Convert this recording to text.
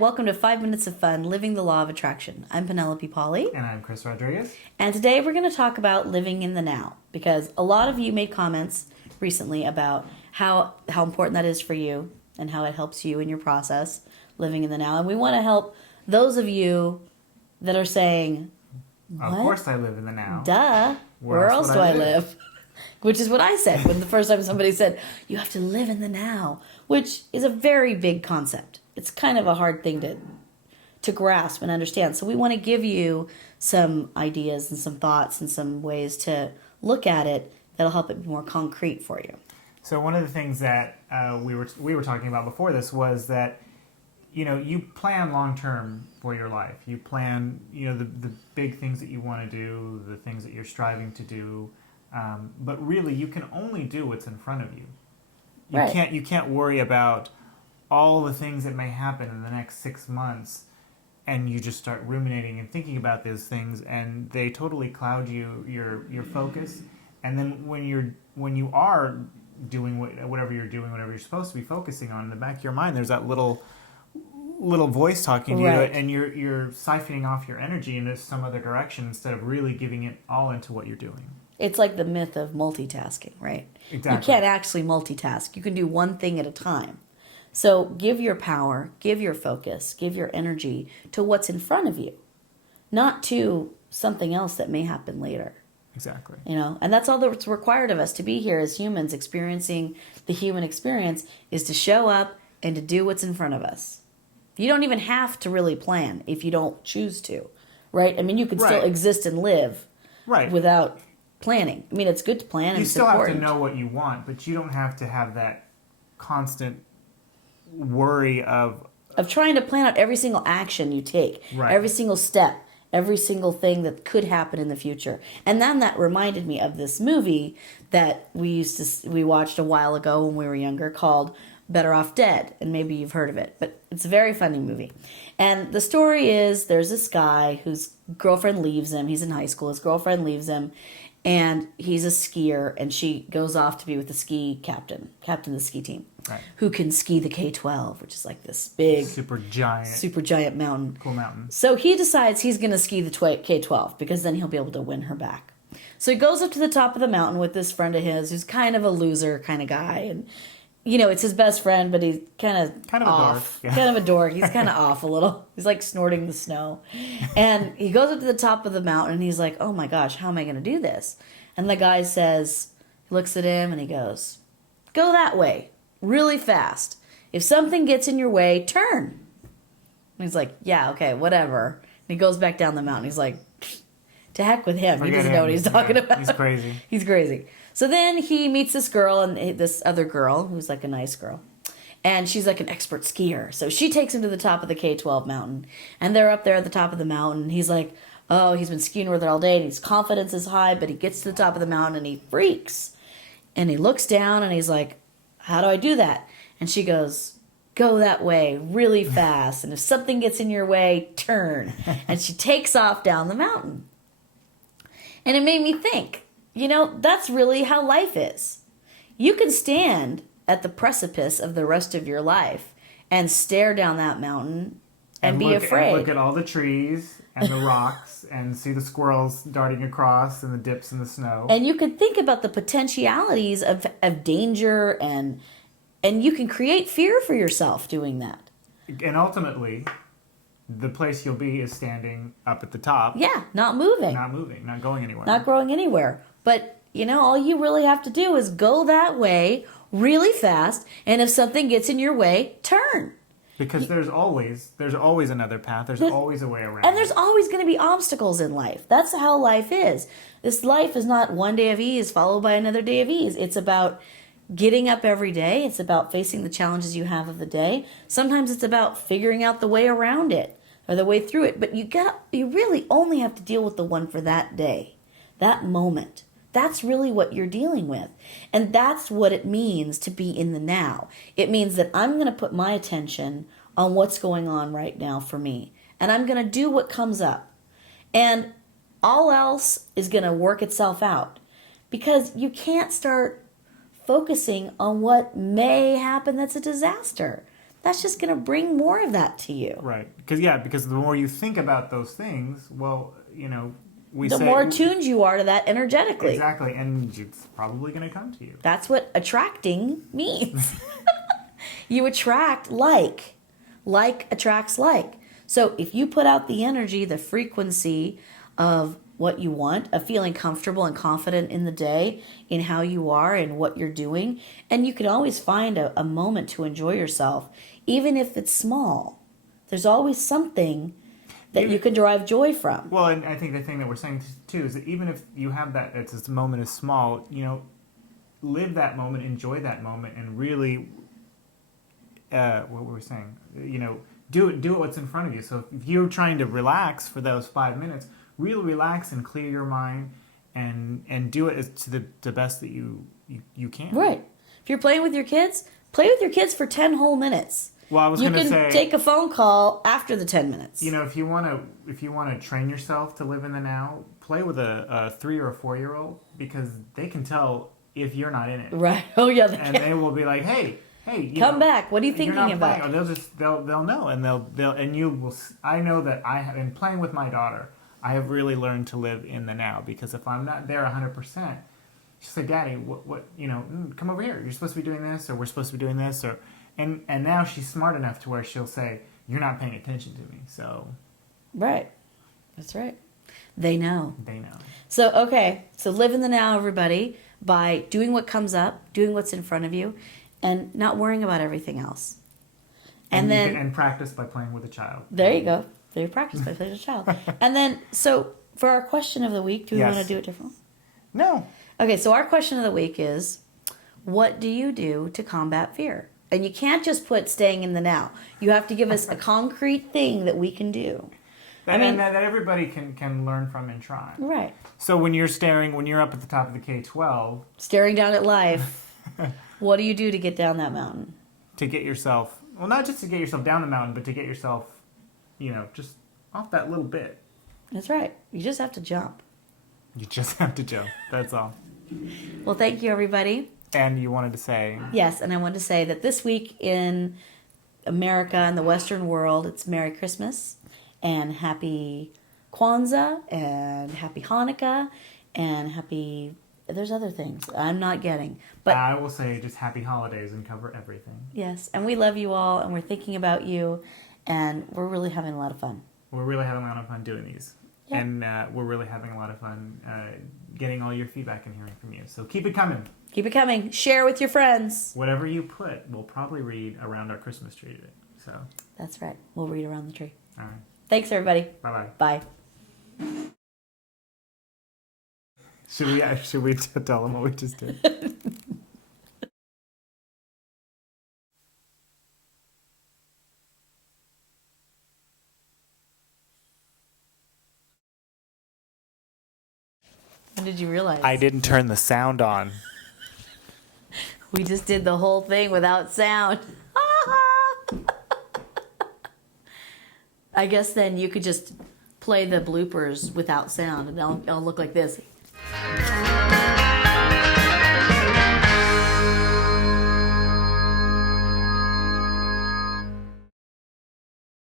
welcome to 5 Minutes of Fun, Living the Law of Attraction. I'm Penelope Polly. And I'm Chris Rodriguez. And today we're going to talk about living in the now, because a lot of you made comments recently about how important that is for you and how it helps you in your process living in the now. And we want to help those of you that are saying, Of course I live in the now. Duh. Where else do I live? Which is what I said when the first time somebody said, you have to live in the now, which is a very big concept. It's kind of a hard thing to grasp and understand. So we want to give you some ideas and some thoughts and some ways to look at it that'll help it be more concrete for you. So one of the things that we were talking about before this was that, you plan long term for your life. You plan, the big things that you want to do, the things that you're striving to do. But really, you can only do what's in front of you. You can't worry about all the things that may happen in the next 6 months, and you just start ruminating and thinking about those things, and they totally cloud your focus. And then when you are doing whatever you're doing, whatever you're supposed to be focusing on, in the back of your mind, there's that little voice talking to you, and you're siphoning off your energy into some other direction instead of really giving it all into what you're doing. It's like the myth of multitasking, right? Exactly. You can't actually multitask. You can do one thing at a time. So give your power, give your focus, give your energy to what's in front of you, not to something else that may happen later. Exactly. And that's all that's required of us to be here as humans experiencing the human experience, is to show up and to do what's in front of us. You don't even have to really plan if you don't choose to, right? I mean, you can still exist and live without planning. I mean, it's good to plan. You still have to know what you want, but you don't have to have that constant worry of trying to plan out every single action you take, every single step, every single thing that could happen in the future. And then that reminded me of this movie that we watched a while ago when we were younger, called Better Off Dead, and maybe you've heard of it, but it's a very funny movie. And the story is, there's this guy whose girlfriend leaves him. He's in high school. His girlfriend leaves him, and he's a skier, and she goes off to be with the ski captain of the ski team, who can ski the K-12, which is like this big, super giant mountain. Cool mountain. So he decides he's going to ski the K-12, because then he'll be able to win her back. So he goes up to the top of the mountain with this friend of his who's kind of a loser kind of guy, and it's his best friend, but he's kind of off. Kind of a dork. He's kind of off a little. He's like snorting the snow. And he goes up to the top of the mountain, and he's like, oh my gosh, how am I going to do this? And the guy says, he looks at him, and he goes, go that way, really fast. If something gets in your way, turn. And he's like, yeah, okay, whatever. And he goes back down the mountain. He's like, to heck with him. He doesn't know what he's talking about. He's crazy. He's crazy. So then he meets this girl, and this other girl who's like a nice girl, and she's like an expert skier. So she takes him to the top of the K-12 mountain, and they're up there at the top of the mountain. And he's like, oh, he's been skiing with her all day, and his confidence is high, but he gets to the top of the mountain and he freaks, and he looks down and he's like, how do I do that? And she goes, go that way really fast, and if something gets in your way, turn. And she takes off down the mountain. And it made me think, that's really how life is. You can stand at the precipice of the rest of your life and stare down that mountain and be afraid. And look at all the trees and the rocks and see the squirrels darting across and the dips in the snow. And you can think about the potentialities of danger, and you can create fear for yourself doing that. And ultimately, the place you'll be is standing up at the top. Yeah, not moving. Not going anywhere. Not going anywhere. But, all you really have to do is go that way really fast, and if something gets in your way, turn. Because there's always another path. There's always a way around. And there's always going to be obstacles in life. That's how life is. This life is not one day of ease followed by another day of ease. It's about getting up every day. It's about facing the challenges you have of the day. Sometimes it's about figuring out the way around it or the way through it. But you really only have to deal with the one for that day, that moment. That's really what you're dealing with. And that's what it means to be in the now. It means that I'm going to put my attention on what's going on right now for me. And I'm going to do what comes up. And all else is going to work itself out. Because you can't start focusing on what may happen that's a disaster. that's just going to bring more of that to you. Right. Because the more you think about those things, well, The more tuned you are to that energetically. Exactly, and it's probably going to come to you. That's what attracting means. You attract like. Like attracts like. So if you put out the energy, the frequency of what you want, of feeling comfortable and confident in the day, in how you are and what you're doing, and you can always find a moment to enjoy yourself, even if it's small. There's always something that you can derive joy from. Well, and I think the thing that we're saying too is that even if you have that, it's this moment is small, live that moment, enjoy that moment, and really, what were we saying? Do it what's in front of you. So if you're trying to relax for those 5 minutes, really relax and clear your mind, and do it to the best that you can. Right. If you're playing with your kids, play with your kids for 10 whole minutes. Well, I was going to say, you can take a phone call after the 10 minutes. if you want to train yourself to live in the now, play with a 3 or a 4-year-old, because they can tell if you're not in it. Right. Oh yeah. They will be like, hey, come back. What are you thinking about? Or they'll know, and you will. I know that I have been playing with my daughter. I have really learned to live in the now, because if I'm not there 100%, she's like, Daddy, what come over here. You're supposed to be doing this, or we're supposed to be doing this, or. And now she's smart enough to where she'll say, you're not paying attention to me. So. Right. That's right. They know. They know. So, okay. So live in the now, everybody, by doing what comes up, doing what's in front of you, and not worrying about everything else. And practice by playing with a child. There you go. There you practice by playing with a child. And then, so for our question of the week, do we want to do it differently? No. Okay, so our question of the week is, what do you do to combat fear? And you can't just put staying in the now. You have to give us a concrete thing that we can do. That everybody can learn from and try. Right. So when you're up at the top of the K-12... Staring down at life, what do you do to get down that mountain? To get yourself... Well, not just to get yourself down the mountain, but to get yourself, just off that little bit. That's right. You just have to jump. You just have to jump. That's all. Well, thank you, everybody. And you wanted to say... Yes, and I wanted to say that this week in America and the Western world, it's Merry Christmas and Happy Kwanzaa and Happy Hanukkah and Happy... There's other things I'm not getting. But I will say just Happy Holidays and cover everything. Yes, and we love you all, and we're thinking about you, and we're really having a lot of fun. We're really having a lot of fun doing these. Yep. And we're really having a lot of fun getting all your feedback and hearing from you. So keep it coming. Keep it coming. Share with your friends. Whatever you put, we'll probably read around our Christmas tree today. So that's right. We'll read around the tree. All right. Thanks, everybody. Bye-bye. Bye. Should we tell them what we just did? When did you realize? I didn't turn the sound on. We just did the whole thing without sound. I guess then you could just play the bloopers without sound, and I'll look like this.